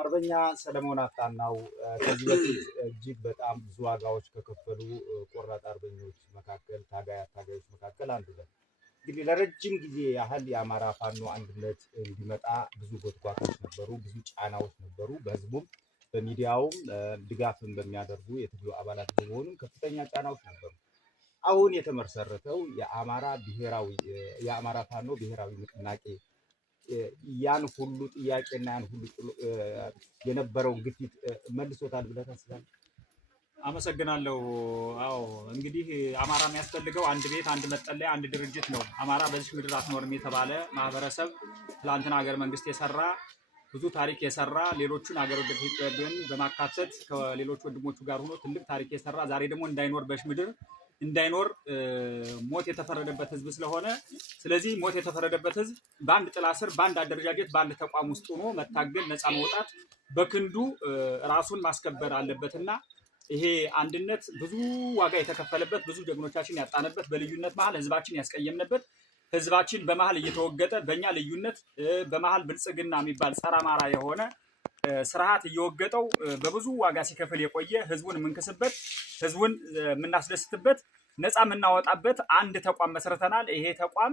አርበኛ ሰለሞን አጣናው ከዚህ በፊት እጅግ በጣም ብዙ ዋጋዎች ከከፈሉ ቆራጥ አርበኞች መካከል ታጋዮች መካከል አንዱ ነው። እንግዲህ ለረጅም ጊዜ ያህል የአማራ ፋኖ አንድነት እንዲመጣ ብዙ ጎትጓቶች ነበሩ፣ ብዙ ጫናዎች ነበሩ። በህዝቡም በሚዲያውም ድጋፍን በሚያደርጉ የትግሉ አባላት በመሆኑም ከፍተኛ ጫናዎች ነበሩ። አሁን የተመሰረተው የአማራ ፋኖ ብሔራዊ ንቅናቄ ያን ሁሉ ጥያቄና ያን ሁሉ የነበረው ግፊት መልሶታል ብለህ ታስባለህ? አመሰግናለሁ። አዎ እንግዲህ አማራ የሚያስፈልገው አንድ ቤት፣ አንድ መጠለያ፣ አንድ ድርጅት ነው። አማራ በዚህ ምድር አትኖርም የተባለ ማህበረሰብ ትላንትና ሀገር መንግስት የሰራ ብዙ ታሪክ የሰራ ሌሎቹን ሀገር ወዳድ ኢትዮጵያውያን በማካተት ከሌሎች ወንድሞቹ ጋር ሆኖ ትልቅ ታሪክ የሰራ ዛሬ ደግሞ እንዳይኖር በዚህ ምድር እንዳይኖር ሞት የተፈረደበት ህዝብ ስለሆነ ስለዚህ ሞት የተፈረደበት ህዝብ በአንድ ጥላ ስር በአንድ አደረጃጀት በአንድ ተቋም ውስጥ ሆኖ መታገል ነፃ መውጣት በክንዱ ራሱን ማስከበር አለበትና ይሄ አንድነት ብዙ ዋጋ የተከፈለበት ብዙ ጀግኖቻችን ያጣነበት በልዩነት መሃል ህዝባችን ያስቀየምነበት ህዝባችን በመሃል እየተወገጠ በእኛ ልዩነት በመሃል ብልጽግና የሚባል ጸረ አማራ የሆነ ስርዓት እየወገጠው በብዙ ዋጋ ሲከፍል የቆየ ህዝቡን የምንክስበት ህዝቡን የምናስደስትበት ነፃ የምናወጣበት አንድ ተቋም መስርተናል። ይሄ ተቋም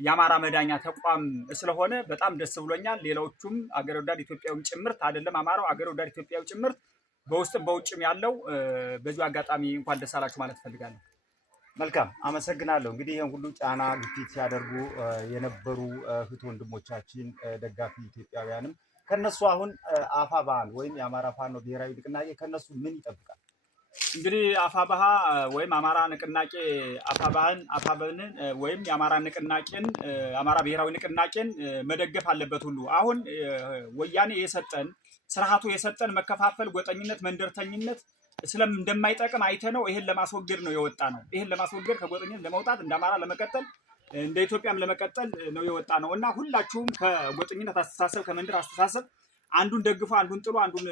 የአማራ መዳኛ ተቋም ስለሆነ በጣም ደስ ብሎኛል። ሌሎቹም አገር ወዳድ ኢትዮጵያዊ ጭምርት አይደለም አማራው አገር ወዳድ ኢትዮጵያዊ ጭምርት በውስጥም በውጭም ያለው በዚሁ አጋጣሚ እንኳን ደስ አላችሁ ማለት ፈልጋለሁ። መልካም አመሰግናለሁ። እንግዲህ ይሄን ሁሉ ጫና ግፊት ሲያደርጉ የነበሩ እህት ወንድሞቻችን ደጋፊ ኢትዮጵያውያንም ከነሱ አሁን አፋባህን ወይም የአማራ ፋኖ ብሔራዊ ንቅናቄ ከነሱ ምን ይጠብቃል? እንግዲህ አፋባህ ወይም አማራ ንቅናቄ አፋባህን ወይም የአማራ ንቅናቄን አማራ ብሔራዊ ንቅናቄን መደገፍ አለበት። ሁሉ አሁን ወያኔ የሰጠን ስርዓቱ የሰጠን መከፋፈል፣ ጎጠኝነት፣ መንደርተኝነት እንደማይጠቅም አይተነው ይሄን ለማስወገድ ነው የወጣ ነው። ይሄን ለማስወገድ ከጎጠኝነት ለመውጣት እንደ አማራ ለመቀጠል እንደ ኢትዮጵያም ለመቀጠል ነው የወጣ ነው እና ሁላችሁም ከጎጠኝነት አስተሳሰብ ከመንደር አስተሳሰብ አንዱን ደግፎ አንዱን ጥሎ አንዱን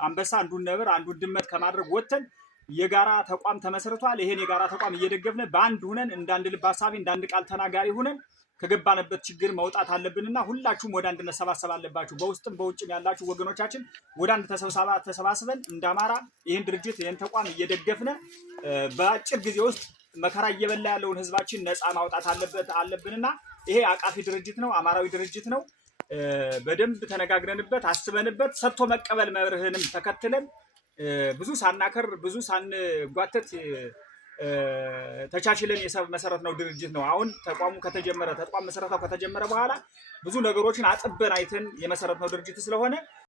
አንበሳ አንዱን ነብር አንዱን ድመት ከማድረግ ወጥተን የጋራ ተቋም ተመስርቷል። ይሄን የጋራ ተቋም እየደገፍን በአንድ ሁነን እንዳንድ ልብ ሐሳቢ እንዳንድ ቃል ተናጋሪ ሁነን ከገባንበት ችግር መውጣት አለብንና ሁላችሁም ወደ አንድ መሰባሰብ አለባችሁ። በውስጥም በውጭም ያላችሁ ወገኖቻችን ወደ አንድ ተሰባስበን እንደ አማራ ይሄን ድርጅት ይሄን ተቋም እየደገፍን በአጭር ጊዜ ውስጥ መከራ እየበላ ያለውን ህዝባችን ነፃ ማውጣት አለብንና ይሄ አቃፊ ድርጅት ነው፣ አማራዊ ድርጅት ነው። በደንብ ተነጋግረንበት አስበንበት ሰጥቶ መቀበል መርህንም ተከትለን ብዙ ሳናከር ብዙ ሳንጓተት ተቻችለን መሰረት ነው ድርጅት ነው። አሁን ተቋም መሰረታው ከተጀመረ በኋላ ብዙ ነገሮችን አጥበን አይተን የመሰረት ነው ድርጅት ስለሆነ